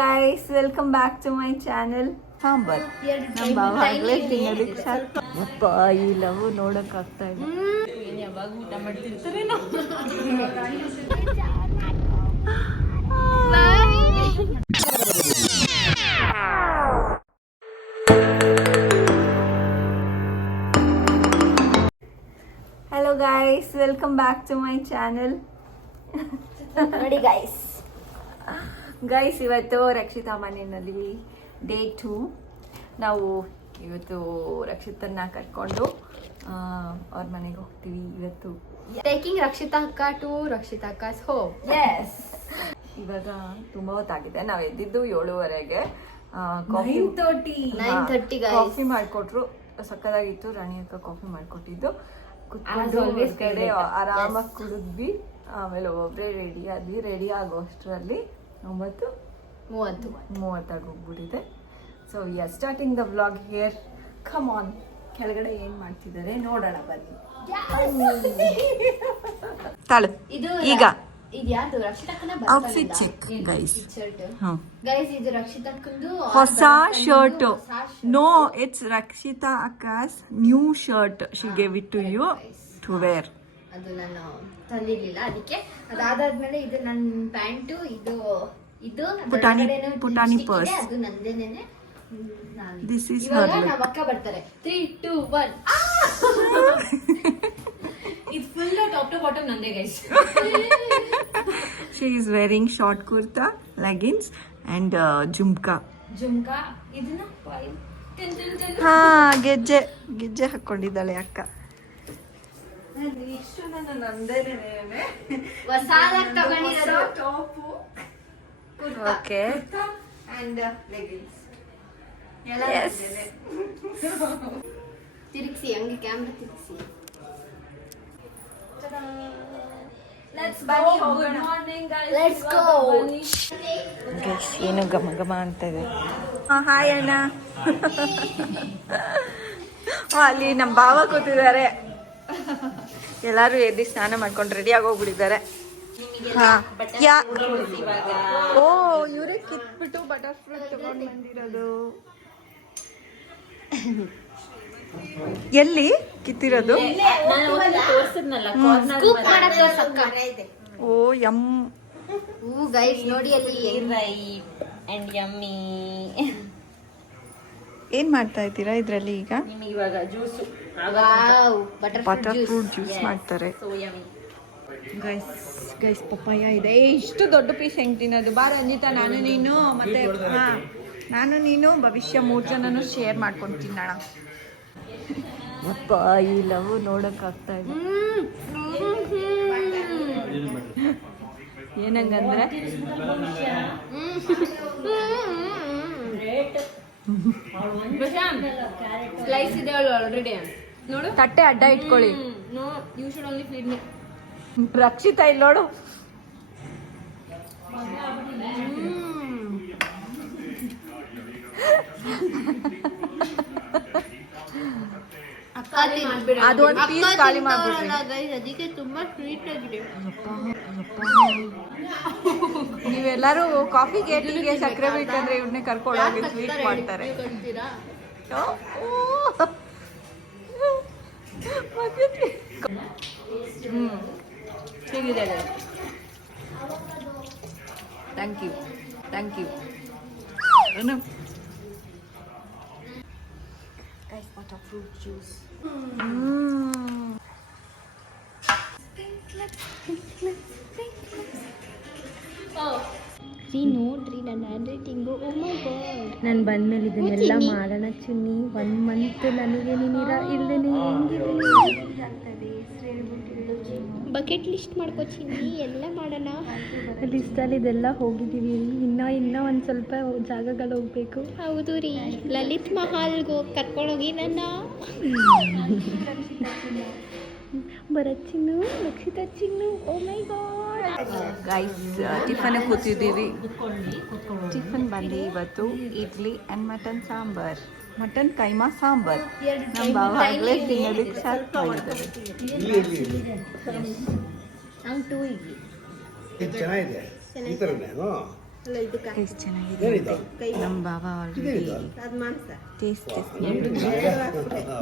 Guys, welcome back to my channel. Sambar ನಮ್ಮ ಬಾವ ಆಗ್ಲೇ ತಿನ್ನೋದಕ್ಕೆ ಸಾಕು. ಅಪ್ಪ ಈ ಲವ್ ನೋಡಕ್ ಆಗ್ತಾ ಇದೆ. ಯಾವಾಗ ಊಟ ಮಾಡ್ತಿರ್ತಾರೆ hello guys, welcome back to my channel. ನೋಡಿ ಗೈಸ್ ಇವತ್ತು ರಕ್ಷಿತಾ ಮನೆಯಲ್ಲಿ ಡೇ 2. ನಾವು ಇವತ್ತು ರಕ್ಷಿತನ್ನ ಕರ್ಕೊಂಡು ಅವ್ರ ಮನೆಗೆ ಹೋಗ್ತೀವಿ ಇವತ್ತು. ಟೇಕಿಂಗ್ ರಕ್ಷಿತಾ ಅಕ್ಕ ಟು ರಕ್ಷಿತಾ ಅಕ್ಕಸ್ ಹೋಮ್. ಎಸ್, ಇವಾಗ ತುಂಬಾ ಹೊತ್ತಾಗಿದೆ. ನಾವು ಎದ್ದಿದ್ದು 7:30ಗೆ. 9:30 ಕಾಫಿ ಮಾಡ್ಕೊಟ್ರು, ಸಕ್ಕದಾಗಿತ್ತು. ರಾಣಿ ಅಕ್ಕ ಕಾಫಿ ಮಾಡ್ಕೊಟ್ಟಿದ್ದು. ಕುತ್ಕೊಂಡು ಕಡೆ ಆರಾಮಾಗಿ ಕುಡಿದ್ವಿ. ಆಮೇಲೆ ಒಬ್ಬೊಬ್ಬರೇ ರೆಡಿ ಆದ್ವಿ. ರೆಡಿ ಆಗೋ ಅಷ್ಟರಲ್ಲಿ 9:30 ಹೋಗ್ಬಿಟ್ಟಿದೆ. So we are starting the vlog here. Come on, ಕೆಳಗಡೆ ಏನ್ ಮಾಡ್ತಿದ್ದಾರೆ ನೋಡೋಣ ಬನ್ನಿ. ತಾಳು ಈಗ ಔಟ್ಫಿಟ್ ಚೆಕ್ ಗೈಸ್. ಇದು ರಕ್ಷಿತಾ ಅಕ್ಕಂದು ಹೊಸ ಶರ್ಟ್. ನೋ, ಇಟ್ಸ್ ರಕ್ಷಿತಾ ಅಕ್ಕಾಸ್ new shirt. She gave it to you to wear. ಅದು ನಾನು ತಂದಿರ್ಲಿಲ್ಲ, ಅದಕ್ಕೆ ಅದಾದ್ಮೇಲೆ ಇದು ನನ್ನ ಪ್ಯಾಂಟು, ಇದು ಪುಟಾಣಿ ಪರ್ಸ್. ಅದು ನಂದೇನೆ. This is ಇವಾಗ her. ನಮ್ಮ ಅಕ್ಕ ಬರ್ತಾರೆ. 3, 2, 1. ಇದು ಫುಲ್ ಟಾಪ್ ಟು ಬಾಟಮ್ ನಂದೇ guys. She is wearing short kurta, leggings and jumka. ಇದನ್ನ ಹಾ, ಗೆಜ್ಜೆ ಹಾಕೊಂಡಿದ್ದಾಳೆ ಅಕ್ಕ. ಇಷ್ಟು ನನ್ನ ನಂದೇನೆ ಹೊಸದಾಗಿ ತಗೊಂಡಿರೋದು top, okay, and leggings. Yes. ತಿರುಗಿಸಿ ಹಂಗೆ ಕ್ಯಾಮ್ರಾ ತಿರುಗಿಸಿ. Let's go. ಗೈಸ್, ಏನು ಘಮ ಘಮ ಅಂತ ಇದೆ. ಹಾಯ್ ಅಣ್ಣ. ಅಲ್ಲಿ ನಮ್ಮ ಭಾವ ಕೂತಿದ್ದಾರೆ. ಎಲ್ಲಾರು ಎದ್ದು ಸ್ನಾನ ಮಾಡ್ಕೊಂಡು ರೆಡಿ ಆಗೋಗ್ಬಿಟ್ಟಿದ್ದಾರೆ. ಓ, ಇವರೇ ಕಿತ್ಬಿಟ್ಟು ಬಟರ್ ಫ್ರೂಟ್ ತಗೊಂಡು ಬಂದಿರೋದು. ಎಲ್ಲಿ ಕಿತ್ತಿರೋದು? ಓ ಯಮ್. ಗೈಸ್ ನೋಡಿ ಅಲ್ಲಿ ಏನ್ ಮಾಡ್ತಾ ಇದ್ದೀರಾ ಇದ್ರಲ್ಲಿ ಈಗ? ಇವಾಗ ಜ್ಯೂಸ್ ಬಟರ್ ಫ್ರೂಟ್ ಜ್ಯೂಸ್ ಮಾಡ್ತಾರೆ. ಗೈಸ್ ಪಪ್ಪಾಯ ಇದೆ. ಇಷ್ಟು ದೊಡ್ಡ ಪೀಸ್ ಹೆಂಗ್ ತಿನ್ನೋದು? ಬಾ ರಂಜಿತಾ, ನಾನು ನೀನು ಮತ್ತೆ ನಾನು ನೀನು ಭವಿಷ್ಯ 3 ಜನನು ಶೇರ್ ಮಾಡ್ಕೊಂಡು ತಿನ್ನೋಣ. ಅಪ್ಪ ಈ ಲವ್ ನೋಡಕ್ ಆಗ್ತಾ ಇದೆ. ಏನಂಗಂದ್ರೆ ಸ್ಲೈಸ್ ಇದೆ ಆಲ್ರೆಡಿ. ನೋಡು, ತಟ್ಟೆ ಅಡ್ಡ ಇಟ್ಕೊಳ್ಳಿ. No, you should only feed me. Rakshita ಇಲ್ಲಿ ನೋಡು. ಅದು ಒಂದು ಪೀಸ್ ಖಾಲಿ ಮಾಡ್ಬಿಡ್ರಿ. ಅದಕ್ಕೆ ತುಂಬಾ ಸ್ವೀಟ್ ಆಗಿದೆ. ನೀವೆಲ್ಲರೂ ಕಾಫಿ ಗೇಟಿಗೆ ಸಕ್ಕರೆ ಬೇಕಂದ್ರೆ ಇವ್ರನ್ನೇ ಕರ್ಕೊಂಡೋಗಿ ಸ್ವೀಟ್ ಮಾಡ್ತಾರೆ. ಹೇಗಿದೆ? Thank you. ಏನು guys, butter fruit juice. ನೋಡ್ರಿ ನನ್ನ hand writing. Oh my god, ನಾನು ಬಂದ್ಮೇಲೆ ಇದನ್ನೆಲ್ಲ ಮಾಡೋಣ ಚಿನ್ನಿ. 1 ಮಂತ್ ನನಗೆ ನೀರ ಇಲ್ಲದೇನೆ ಬಕೆಟ್ ಲಿಸ್ಟ್ ಮಾಡ್ಕೋ ಚಿನ್ನಿ, ಎಲ್ಲ ಮಾಡೋಣ. ಲಿಸ್ಟಲ್ಲಿ ಇದೆಲ್ಲ ಹೋಗಿದ್ದೀವಿ. ಇನ್ನ ಒಂದು ಸ್ವಲ್ಪ ಜಾಗಗಳು ಹೋಗ್ಬೇಕು. ಹೌದು ರೀ, ಲಲಿತ್ ಮಹಾಲ್ಗೆ ಹೋಗಿ ಕರ್ಕೊಂಡೋಗಿ ನನ್ನ. ಚಿನ್ನು, ರಕ್ಷಿತಾ ಚಿನ್ನು. ಓ my god guys, tiffin ಕೂತಿದ್ದೀವಿ. Tiffin ಬಂದು ಇವತ್ತು idli and mutton sambar, mutton keema sambar. ನಮ್ಮ ಬಾವ ಆಗಲೇ ತಿನ್ನೋದಕ್ಕೆ ಸ್ಟಾರ್ಟ್ ಮಾಡಿದ್ದಾರೆ. ನಂಗೆ 2 ಇಡ್ಲಿ. ಚೆನ್ನಾಗಿದೆ ಈ ಥರನೇ ಎಷ್ಟು ಚೆನ್ನಾಗಿದೆ ನಮ್ಮ ಬಾಬಾ already taste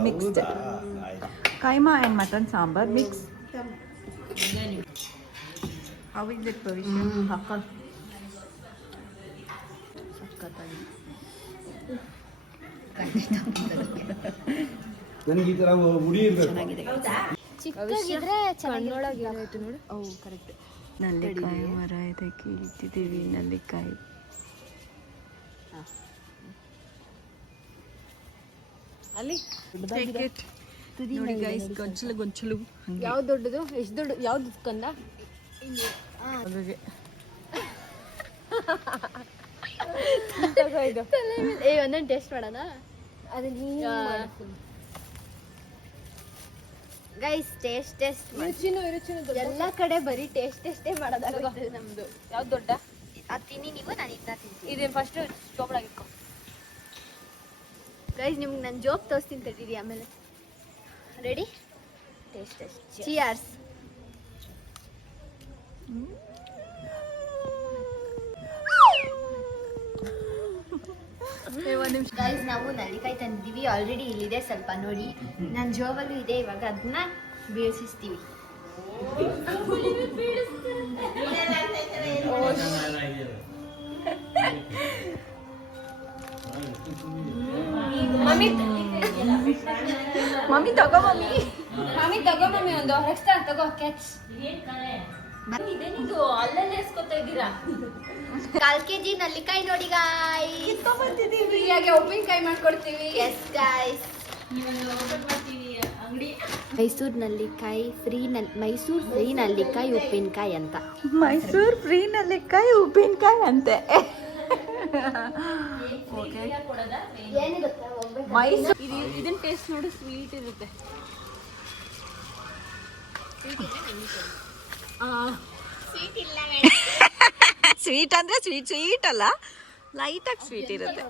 mixed keema and mutton sambar mix. How is it Bhavishya? ನನಗೆ ಈ ಥರ ಮುಡಿ ಇರಬೇಕು. ಚಿಕ್ಕದಾಗಿದ್ರೆ ಕಣ್ಣೊಳಗಿರೋಯ್ತು ನೋಡು. ಕರೆಕ್ಟ್. ನಲ್ಲಿಕಾಯಿ ಮರ ಇದಕ್ಕೆ ಇಟ್ಟಿದ್ದೀವಿ. ನಲ್ಲಿಕಾಯಿ ಅಲ್ಲಿ ನೋಡಿ ಗೈಸ್, ಗೊಂಚಲು ಯಾವ್ದು ದೊಡ್ಡದು? ಎಷ್ಟು ದೊಡ್ಡ? ಯಾವ್ದು ಕಂದ? ಅದ್ರಿಗೆ ಒಂದೊಂದು ಟೇಸ್ಟ್ ಮಾಡೋಣ. ಗೈಸ್ ಟೇಸ್ಟ್ ಎಲ್ಲ ಕಡೆ ಬರೀ ಟೇಸ್ಟೇ ಮಾಡೋದಾಗುತ್ತೆ ನಮ್ದು. ಯಾವ್ದು ದೊಡ್ಡ? ಅದು ತಿನ್ನಿ ನೀವು, ನಾನು ಇದನ್ನ ತಿಂತೀನಿ. ಇದೇನು ಫಸ್ಟ್ ಜೋಬಳಾಗಿಟ್ಕೊ. ಗೈಸ್ ನಿಮ್ಗೆ ನಾನು ಜೋಬ್ ತೋರಿಸ್ತೀನಿ ತಡೀರಿ ಆಮೇಲೆ. ರೆಡಿ? Taste cheers. ಗೈಸ್ ನಾವು ನಲ್ಲಿಕಾಯಿ ತಂದಿದ್ದೀವಿ. ಆಲ್ರೆಡಿ ಇಲ್ಲಿದೆ ಸ್ವಲ್ಪ ನೋಡಿ. ನನ್ನ ಜೋಬಲ್ಲೂ ಇದೆ. ಇವಾಗ ಅದನ್ನ ಬೀಳಿಸ್ತೀವಿ. ಮಮ್ಮಿ ತಗೋ ಮಮ್ಮಿ ಒಂದು ಎಕ್ಸ್ಟ್ರಾ ತಗೋ ಕ್ಯಾಚ್. ಕಾಲ್ ಕೆಜಿ ನಲ್ಲಿಕಾಯಿ ನೋಡಿ ಗಾಯ್ಸ್. ಫ್ರೀಯಾಗಿ ಉಪ್ಪಿನಕಾಯಿ ಮಾಡ್ಕೊಡ್ತೀವಿ. Yes guys. ಮೈಸೂರು ನಲ್ಲಿಕಾಯಿ ಮೈಸೂರು ಫ್ರೀ ನಲ್ಲಿಕಾಯಿ ಉಪ್ಪಿನಕಾಯಿ ಅಂತ. ಮೈಸೂರು ಫ್ರೀ ನಲ್ಲಿಕಾಯಿ ಉಪ್ಪಿನಕಾಯಿ ಅಂತೆ. ಏನು ಗೊತ್ತಾ, ಮೈಸೂರು ಇದನ್ನ ಟೇಸ್ಟ್ ನೋಡು, ಸ್ವೀಟ್ ಇರುತ್ತೆ. ಸ್ವೀಟ್ ಅಂದ್ರೆ ಸ್ವೀಟ್ ಅಲ್ಲ, ಲೈಟಾಗಿ ಸ್ವೀಟ್ ಇರುತ್ತೆ.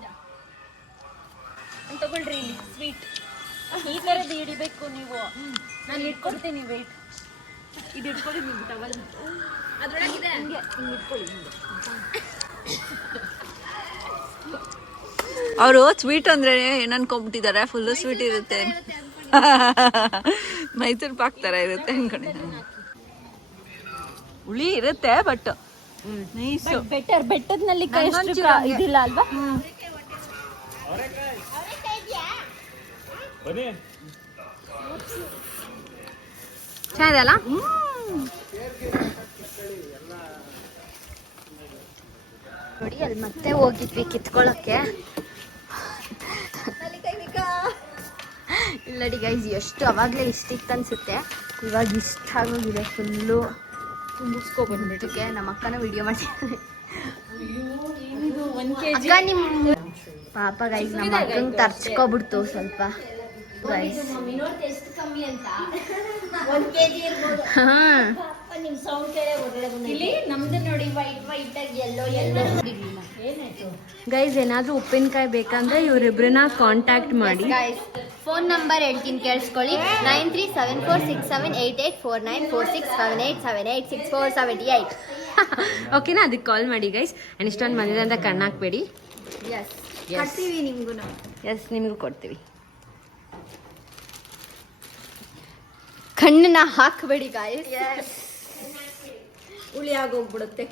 ತಗೊಳ್ರಿ ಇಲ್ಲಿ ಸ್ವೀಟ್. ಈ ಥರದ್ದು ಹಿಡಿಬೇಕು ನೀವು. ನಾನು ಇಟ್ಕೊಡ್ತೀನಿ ವೇಟ್. ಇದು ಇಟ್ಕೊಳ್ಳಿ ನೀವು ಟವಲ್. ಅದ್ರೊಳಗಿದೆ ಹಿಂಗೆ ಇಟ್ಕೊಳ್ಳಿ. ಅವರು ಸ್ವೀಟ್ ಅಂದ್ರೆ ಏನು ಅನ್ಕೊಂಡ್ಬಿಟ್ಟಿದ್ದಾರೆ, ಫುಲ್ಲು ಸ್ವೀಟ್ ಇರುತ್ತೆ. ಮೈಸೂರು ಪಾಕ್ ಥರ ಇರುತ್ತೆ ಅನ್ಕೊಂಡಿದ್ದೆ. ಹುಳಿ ಇರುತ್ತೆ ಬಟ್ ನೈಸು. ಬೆಟರ್. ಬೆಟ್ಟದ ನಲ್ಲಿಕಾಯಿ ಇದಿಲ್ಲ ಅಲ್ವಾ? ಚೆನ್ನಾಗಿದೆಯಲ್ಲ? ನೋಡಿ ಅಲ್ಲಿ ಮತ್ತೆ ಹೋಗಿದ್ವಿ ಕಿತ್ಕೊಳ್ಳೋಕ್ಕೆ. ಇಲ್ಲಡಿ ಗೈಸ್, ಎಷ್ಟು ಅವಾಗಲೇ ಇಷ್ಟಿತ್ತು ಅನ್ಸುತ್ತೆ, ಇವಾಗ ಇಷ್ಟ ಆಗೋಗಿದೆ ಫುಲ್ಲು. ತುಂಬಿಸ್ಕೊಬಂದ್ಬಿಟ್ಟಿಗೆ ನಮ್ಮ ಅಕ್ಕನ ವಿಡಿಯೋ ಮಾಡ್ತಿದ್ದಾರೆ. ಅಕ್ಕ ನಿಮ್ಮ ಪಾಪ ಗೈಸ್, ನಮ್ಮ ಅಕ್ಕಂಗೆ ತರ್ಚ್ಕೊಬಿಡ್ತು ಸ್ವಲ್ಪ ಗೈಸ್. ಗೈಸ್ ಏನಾದ್ರೂ ಉಪ್ಪಿನಕಾಯಿ ಬೇಕಂದ್ರೆ ಇವರಿಬ್ರನ್ನ ಕಾಂಟ್ಯಾಕ್ಟ್ ಮಾಡಿ. ಫೋನ್ ನಂಬರ್ ಹೇಳ್ತೀನಿ ಕೇಳಿಸ್ಕೊಳ್ಳಿ. 93746788494678786478. ಓಕೆನಾ? ಅದಕ್ಕೆ ಕಾಲ್ ಮಾಡಿ ಗೈಸ್. ಆ್ಯಂಡ್ ಇಷ್ಟೊಂದು ಬಂದಿದೆ ಅಂತ ಕಣ್ಣಾಕ್ಬೇಡಿ. ಎಸ್ ನಿಮಗೂ ಕೊಡ್ತೀವಿ. ಕಣ್ಣನ್ನ ಹಾಕಬೇಡಿ ಗಾಯ್ಸ್, ಹುಳಿ ಆಗೋಗ್ಬಿಡುತ್ತೆ.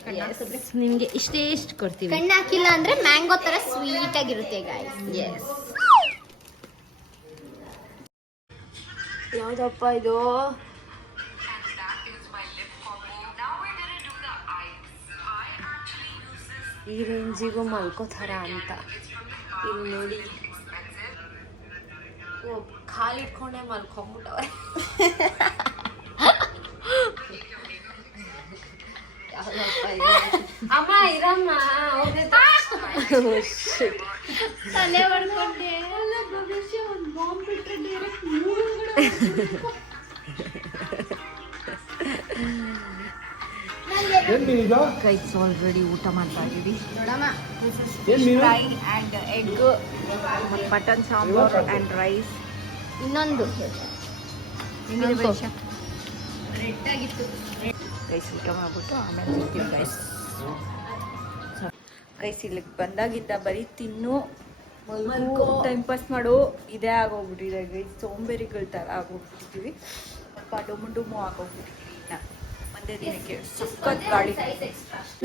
ನಿಮಗೆ ಇಷ್ಟೇ ಇಷ್ಟು ಕೊಡ್ತೀವಿ. ಕಣ್ಣು ಹಾಕಿಲ್ಲ ಅಂದ್ರೆ ಮ್ಯಾಂಗೋ ತರ ಸ್ವೀಟ್ ಆಗಿರುತ್ತೆ ಗಾಯ್ಸ್. ಎಸ್. ಯಾವ್ದಪ್ಪ ಇದು? ಈ ರೇಂಜಿಗೂ ಮಲ್ಕೋತಾರ ಅಂತ ಇಲ್ಲಿ ನೋಡಿ. ಕಾಲಿಟ್ಕೊಂಡೆ ಮಲ್ಕೊಂಡ್ಬಿಟ್ಟವ್ರೆ. ಅಮ್ಮ ಇರಮ್ಮ, ತಲೆ ಹೊಡ್ಕೊಂಡೆ. ಗೈಸ್ ಆಲ್ರೆಡಿ ಊಟ ಮಾಡ್ತಾ ಇದ್ದೀವಿ. Fry and egg, mutton sambar and rice. ಇನ್ನೊಂದು ಹೆಂಗಿದೆ ಭವಿಷ್ಯ? ಗೈಸ್ ಊಟ ಮಾಡ್ಬಿಟ್ಟು ಆಮೇಲೆ ಸಿಗ್ತೀವಿ ಗೈಸ್. ಗೈಸ್ ಇಲ್ಲಿಗೆ ಬಂದಾಗಿದ್ದ ಬರೀ ತಿನ್ನು ಟೈಮ್ ಪಾಸ್ ಮಾಡೋ ಇದೇ ಆಗೋಗ್ಬಿಟ್ಟಿದೆ ಗೈಸ್. ಸೋಂಬೇರಿಗಳ ಥರ ಆಗೋಗ್ಬಿಟ್ಟಿದ್ದೀವಿ. ಸ್ವಲ್ಪ ಡುಮು ಆಗೋಗ್ಬಿಟ್ಟಿದ್ದೀವಿ. ಒಂದೇ ದಿನಕ್ಕೆ ಸಖತ್ ಗಾಳಿ.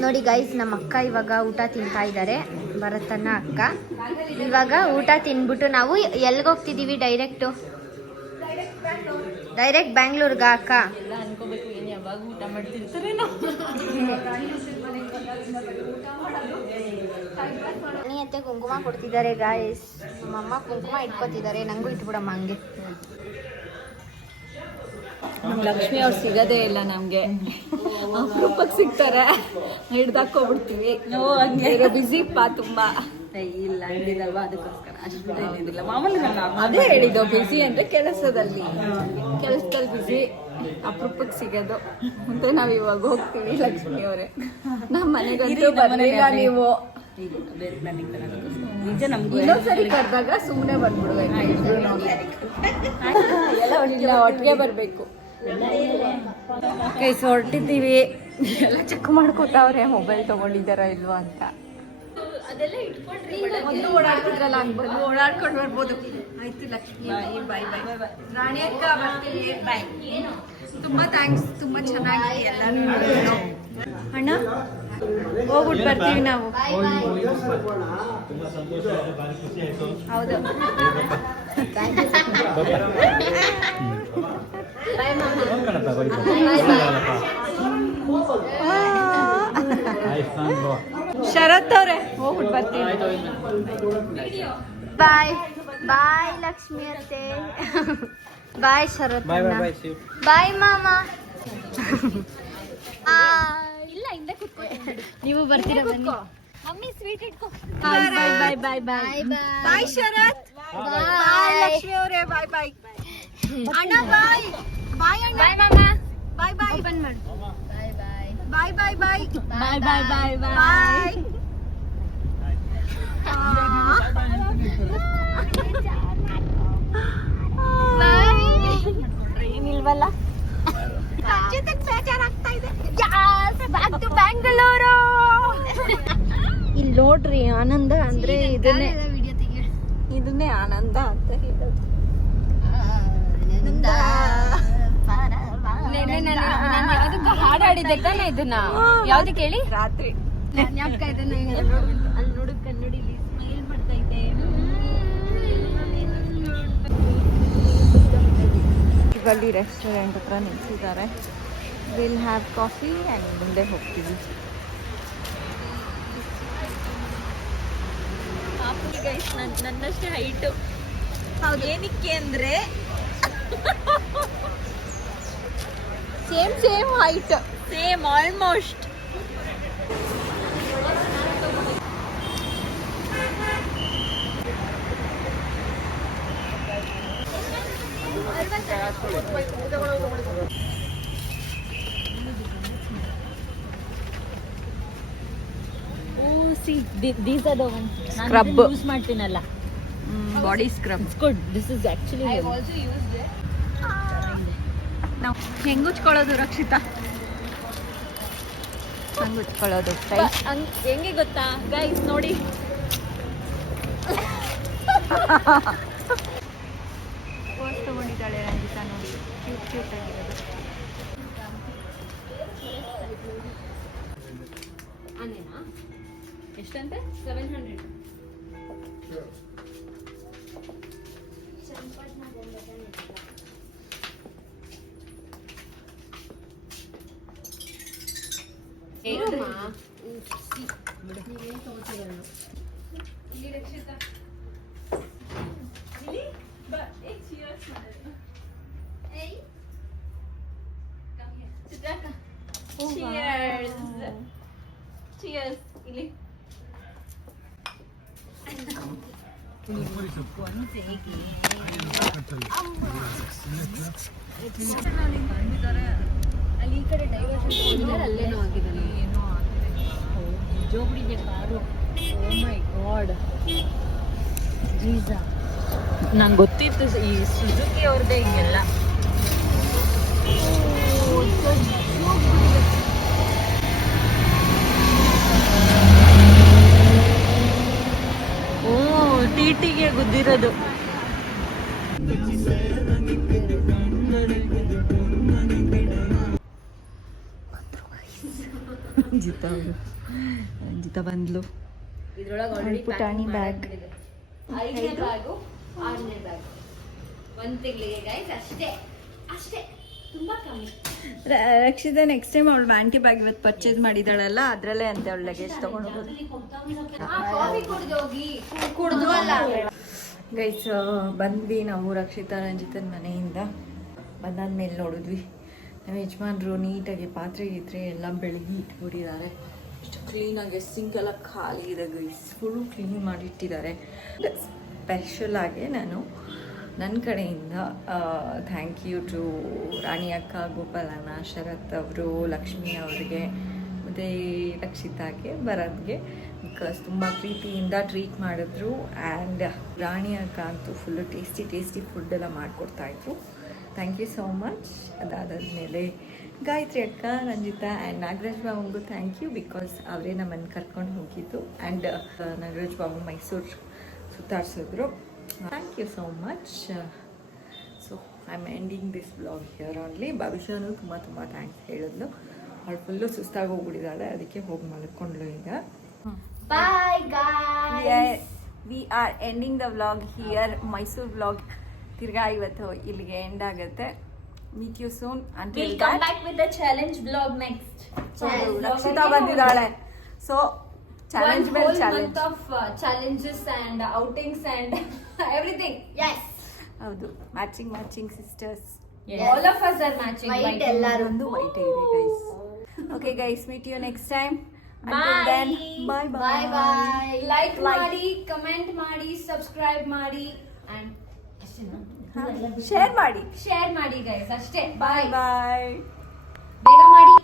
ನೋಡಿ ಗೈಸ್, ನಮ್ಮ ಅಕ್ಕ ಇವಾಗ ಊಟ ತಿಂತಾ ಇದ್ದಾರೆ. ಭರತನ ಅಕ್ಕ ಇವಾಗ ಊಟ ತಿನ್ಬಿಟ್ಟು ನಾವು ಎಲ್ಲಿಗೆ ಹೋಗ್ತಿದ್ದೀವಿ? ಡೈರೆಕ್ಟ್ ಬ್ಯಾಂಗ್ಳೂರ್ಗ ಅಕ್ಕ. ಎಲ್ಲ ಅನ್ಕೋಬೇಕು ಏನು ಯಾವಾಗ ಊಟ ಮಾಡ್ತಿರ್ತಾರೆ. ಅತ್ತೆ ಕುಂಕುಮ ಕೊಡ್ತಿದ್ದಾರೆ ಗಾಯ್ಸ್. ನಮ್ಮಮ್ಮ ಕುಂಕುಮ ಇಟ್ಕೋತಿದ್ದಾರೆ. ನಂಗೂ ಇಟ್ಬಿಡಮ್ಮ ಹಂಗೆ. ನಮ್ಮ ಲಕ್ಷ್ಮಿ ಅವ್ರು ಸಿಗೋದೇ ಇಲ್ಲ ನಮಗೆ. ಅಪರೂಪಕ್ಕೆ ಸಿಗ್ತಾರೆ, ಹಿಡ್ದಾಕೋಗ್ಬಿಡ್ತೀವಿ. ಹಂಗೆ ಬಿಸಿಪ್ಪ ತುಂಬ. ಇಲ್ಲ ಅಂದಿದಲ್ವಾ, ಅದಕ್ಕೋಸ್ಕರ ಅಷ್ಟು ಏನಿಲ್ಲ. ಮಾಮೂಲಿ ಅದೇ ಹೇಳಿದ್ದು, ಬಿಸಿ ಅಂದರೆ ಕೆಲಸದಲ್ಲಿ ಬಿಸಿ, ಅಪರೂಪಕ್ಕೆ ಸಿಗೋದು ಅಂತ ನಾವು ಇವಾಗ ಹೋಗ್ತೀವಿ. ಲಕ್ಷ್ಮಿ ಅವರೇ, ನಮ್ಮ ಮನೆಗಂತೂ ಬರಲಿಲ್ಲ ನೀವು. ನಿಜ ನಮ್ಗೆ ಇನ್ನೊಂದ್ಸರಿ ಕರೆದಾಗ ಸುಮ್ಮನೆ ಬಂದ್ಬಿಡ್ಬೇಕು. ಎಲ್ಲ ಒಟ್ಟಿಗೆ ಬರಬೇಕು. ಕೈಸ್ ಹೊರಟಿದ್ದೀವಿ. ಎಲ್ಲ ಚೆಕ್ ಮಾಡ್ಕೊತಾವ್ರೆ ಮೊಬೈಲ್ ತಗೊಂಡಿದ್ದಾರ ಇಲ್ವಾ ಅಂತ. ಒಂದು ಓಡಾಡ್ತಿದ್ರಲ್ಲ, ಹಂಗೆ ಬಂದು ಓಡಾಡ್ಕೊಂಡು ಬರ್ಬೋದು. ಆಯ್ತು ಲಕ್ಷ್ಮಿ, ಬಾಯ್ ಬಾಯ್. ರಾಣಿ ಅಕ್ಕ ಬರ್ತೀವಿ, ಬಾಯ್. ತುಂಬಾ ಥ್ಯಾಂಕ್ಸ್, ತುಂಬಾ ಚೆನ್ನಾಗಿ ಎಲ್ಲರೂ. ಅಣ್ಣ ಹೋಗ್ಬಿಟ್ಟು ಬರ್ತೀವಿ ನಾವು. ಹೌದು, ಶರತ್ ಅವ್ರೆ ಹೋಗ್ಬಿಟ್ಟು ಬರ್ತೀವಿ. ಬಾಯ್ ಬಾಯ್ ಲಕ್ಷ್ಮಿ ಅತ್ತೆ. ಬಾಯ್ ಶರತ್. ಬಾಯ್ ಮಾಮ. ಇಲ್ಲ ಹಿಂದೆ ಕುತ್ಕೊಂಡು ನೀವು ಬರ್ತೀರಾ? ಬನ್ನಿ ಮಮ್ಮಿ, ಸ್ವೀಟ್ ಇಟ್ಕೋ. ಬಾಯ್ ಬಾಯ್ ಬಾಯ್ ಬಾಯ್ ಬಾಯ್ ಶರತ್. ಬಾಯ್ ಲಕ್ಷ್ಮಿ ಅವರೇ, ಬಾಯ್ ಬಾಯ್. ಅಣ್ಣ ಬಾಯ್ ಬಾಯ್. ಅಣ್ಣ ಬಾಯ್ ಮಾಮ. ಬಾಯ್ ಬಾಯ್. ಓಪನ್ ಮಾಡು. ಬಾಯ್ ಬಾಯ್ ಬಾಯ್ ಬಾಯ್ ಬಾಯ್ ಬಾಯ್ ಬಾಯ್ ಬಾಯ್. ಏನಿಲ್ವಲ್ಲ, ಬೇಜಾರಾಗ್ತಾ ಇದೆ. Back to Bangalore. ಇಲ್ಲಿ ನೋಡ್ರಿ, ಆನಂದ ಅಂದ್ರೆ ಇದನ್ನೇ ಆನಂದ ಅಂತ ಹೇಳೋದು. ಹಾಡಾಡಿದ್ದೆ ತಾನೆ ಇದನ್ನ? ಯಾವ್ದಕ್ಕೆ ಹೇಳಿ? ರಾತ್ರಿ ಅಲ್ಲಿ ನೋಡು, ಕನ್ನಡಿಲಿ ಸ್ಮೈಲ್ ಮಾಡ್ತಾ ಇದ್ದೆ. ಅಲ್ಲಿ ರೆಸ್ಟೋರೆಂಟ್ ಹತ್ರ ನಿಲ್ಸಿದ್ದಾರೆ. ವಿಲ್ ಹ್ಯಾವ್ ಕಾಫಿ ಆ್ಯಂಡ್ ಮುಂದೆ ಹೋಗ್ತೀವಿ. ಗೈಸ್, ನನ್ನಷ್ಟೇ ಹೈಟು. ಹೌದು, ಏನಕ್ಕೆ ಅಂದರೆ same height, same almost. These are the ones. Scrub. ನಾನು ಯೂಸ್ ಮಾಡ್ತೀನಲ್ಲ, body scrub. Good. This is actually I also used it. ನಾವು ಹೆಂಗೆ ಉಚ್ಕೊಳ್ಳೋದು ರಕ್ಷಿತಾ? ಹಂಗೆ ಉಚ್ಕೊಳ್ಳೋದು ಹೆಂಗೆ ಗೊತ್ತಾ ಗೈಸ್? ನೋಡಿ, ಪೋಸ್ ತಗೊಂಡಿದ್ದಾಳೆ ರಂಜಿತಾ. ನೋಡಿ, ಕ್ಯೂಟ್ ಆಗಿರೋದು. ಎಷ್ಟಂತೆ? 700. Cheers. ಇಲ್ಲಿ ಅಲ್ಲಿ ಈ ಕಡೆ ಡೈವರ್ಷನ್ ಅಲ್ಲೇನೋ ಆಗಿದ್ದಾನೆ. ಜೋಬಿಡಿದೆ ಕಾರು. O my god, ಜೀಸಾ. ನಂಗೆ ಗೊತ್ತಿತ್ತು ಈ ಸುಜುಕಿ ಅವ್ರದ್ದೇ ಹಿಂಗೆಲ್ಲ. ಸೀಟಿಗೆ ಗುದ್ದಿರೋದು. ರಂಜಿತಾ ಬಂದ್ಲು. ಪುಟಾಣಿ ಬ್ಯಾಗ್. 5ನೇ ಬ್ಯಾಗು 6ನೇ ಬ್ಯಾಗ್ 1 ತಿಂಗಳಿಗೆ ಗೈಸ್. ಅಷ್ಟೇ ತುಂಬಾ ಕಮ್ಮಿ. ರಕ್ಷಿತಾ ನೆಕ್ಸ್ಟ್ ಟೈಮ್ ಅವಳು ಆಂಟಿ ಬ್ಯಾಗ್ ಇವತ್ತು ಪರ್ಚೇಸ್ ಮಾಡಿದಾಳಲ್ಲ ಅದ್ರಲ್ಲೇ ಅಂತ ಅವಳು ಲಗೇಜ್ ತಗೊಂಡು ಹೋಗೋದು. ಕಾಫಿ ಕುಡ್ದೋಗಿ ಕುಡ್ದ್ವಲ್ಲ. ಗೈಸ್ ಬಂದ್ವಿ ನಾವು ರಕ್ಷಿತಾ ರಂಜಿತನ ಮನೆಯಿಂದ. ಬಂದಾದ್ಮೇಲೆ ನೋಡಿದ್ವಿ ನಮ್ಮ ಯಜಮಾನ್ರು ನೀಟಾಗಿ ಪಾತ್ರೆ ಗೀತ್ರೆ ಎಲ್ಲ ಬೆಳಗ್ಗೆ ಇಟ್ಬಿಟ್ಟಿದ್ದಾರೆ. ಇಷ್ಟು ಕ್ಲೀನಾಗಿ ಸಿಂಕ್ ಎಲ್ಲ ಖಾಲಿ ಇದೆ ಗೈಸ್, ಫುಲ್ಲು ಕ್ಲೀನ್ ಮಾಡಿಟ್ಟಿದ್ದಾರೆ. ಸ್ಪೆಷಲ್ ಆಗಿ ನಾನು ನನ್ನ ಕಡೆಯಿಂದ ಥ್ಯಾಂಕ್ ಯು ಟು ರಾಣಿ ಅಕ್ಕ, ಗೋಪಾಲಣ್ಣ, ಶರತ್ ಅವರು, ಲಕ್ಷ್ಮಿ ಅವರಿಗೆ ಮತ್ತು ರಕ್ಷಿತಾಗೆ, ಭರತ್ಗೆ, ಬಿಕಾಸ್ ತುಂಬ ಪ್ರೀತಿಯಿಂದ ಟ್ರೀಟ್ ಮಾಡಿದ್ರು. ಆ್ಯಂಡ್ ರಾಣಿ ಅಕ್ಕ ಅಂತೂ ಫುಲ್ಲು ಟೇಸ್ಟಿ ಫುಡ್ಡೆಲ್ಲ ಮಾಡಿಕೊಡ್ತಾಯಿದ್ರು. Thank you so much. ಅದಾದಮೇಲೆ ಗಾಯತ್ರಿ ಅಕ್ಕ, ರಂಜಿತಾ ಆ್ಯಂಡ್ ನಾಗರಾಜ್ ಬಾಬುಗೂ ಥ್ಯಾಂಕ್ ಯು, ಬಿಕಾಸ್ ಅವರೇ ನಮ್ಮನ್ನು ಕರ್ಕೊಂಡು ಹೋಗಿದ್ದು. ಆ್ಯಂಡ್ ನಾಗರಾಜ್ ಬಾಬು ಮೈಸೂರು ಸುತ್ತಾಡ್ಸಿದ್ರು. Thank you so much. So I am ending this blog here only. ಭವಿಷ್ಯನೂ ತುಂಬ ಥ್ಯಾಂಕ್ಸ್ ಹೇಳಿದ್ಲು. ಅವಳು ಫುಲ್ಲು ಸುಸ್ತಾಗಿ ಹೋಗ್ಬಿಟ್ಟಿದ್ದಾಳೆ, ಅದಕ್ಕೆ ಹೋಗಿ ಮಲ್ಕೊಂಡ್ಲು ಈಗ. Bye guys. We are ending the vlog here. Mysuru vlog ತಿರ್ಗಾ ಇವತ್ತು ಇಲ್ಲಿಗೆ ಎಂಡ್ ಆಗುತ್ತೆ. Meet you soon. We'll come back with the challenge vlog next. Rakshita ಬಂದಿದ್ದಾಳೆ. ಸೊ ಚಾಲೆಂಜ್ ಮೇಲೆ One whole challenge. month of challenges and outings and everything. Yes. ಹೌದು, matching sisters. All of us are matching. White ಎಲ್ಲರೂ. ಒಂದು wait ಇದೆ guys. Okay guys, meet you next time. Bye. Bye Bye bye. Like ಮಾಡಿ, comment ಮಾಡಿ, subscribe ಮಾಡಿ and share ಮಾಡಿ. share ಮಾಡಿ guys. ಅಷ್ಟೇ. Bye. ಬಾಯ್. ಬೇಗ ಮಾಡಿ.